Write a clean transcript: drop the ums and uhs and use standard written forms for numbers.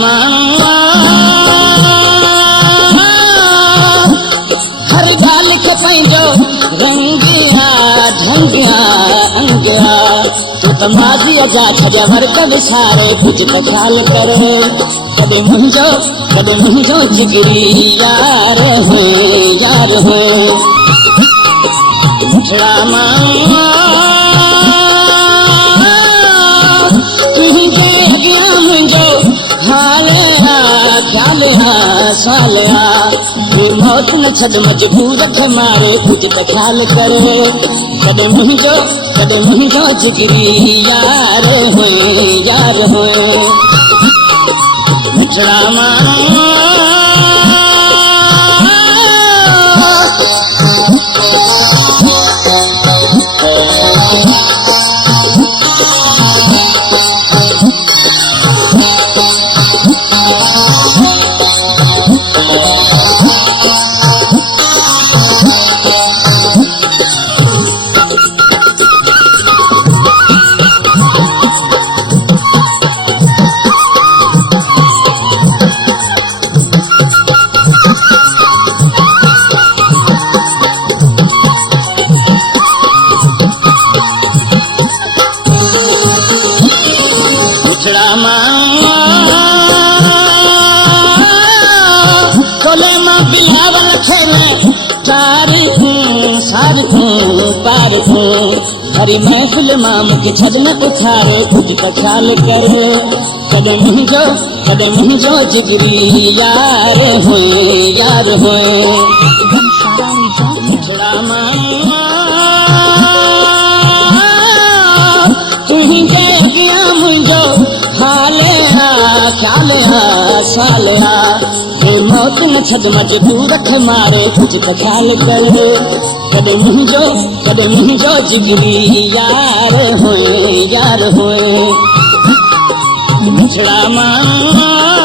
माण्हू हर ॻाल्हि खे पंहिंजो रंगिया ढंगिया अंगिया तूं त माज़ीअ जा सॼा वर्क विसारे कुझु त ख़्याल कर कॾहिं मुंहिंजो जिगरी यार हो मिठड़ा माण्हू तुंहिंजे अॻियां मुंहिंजो हाल ख़्याल साल मौत न छॾ मजबूर खे मारे कुझु त ख़्याल कर कॾहिं मुंहिंजो जिगरी यार हो मिठड़ा माण्हू हरी महफिल मां मूंखे छॾ न उथारे कुझु त ख़्याल कर कॾहिं मुंहिंजो जिगरी यार हो मिठड़ा माण्हू तुंहिंजे अॻियां मुंहिंजो हाल ख़्याल साल मौत न छॾ मजबूर खे मारे कुझु त ख़्याल कर कॾहिं मुंहिंजो जिगरी यार हो मिठड़ा माण्हू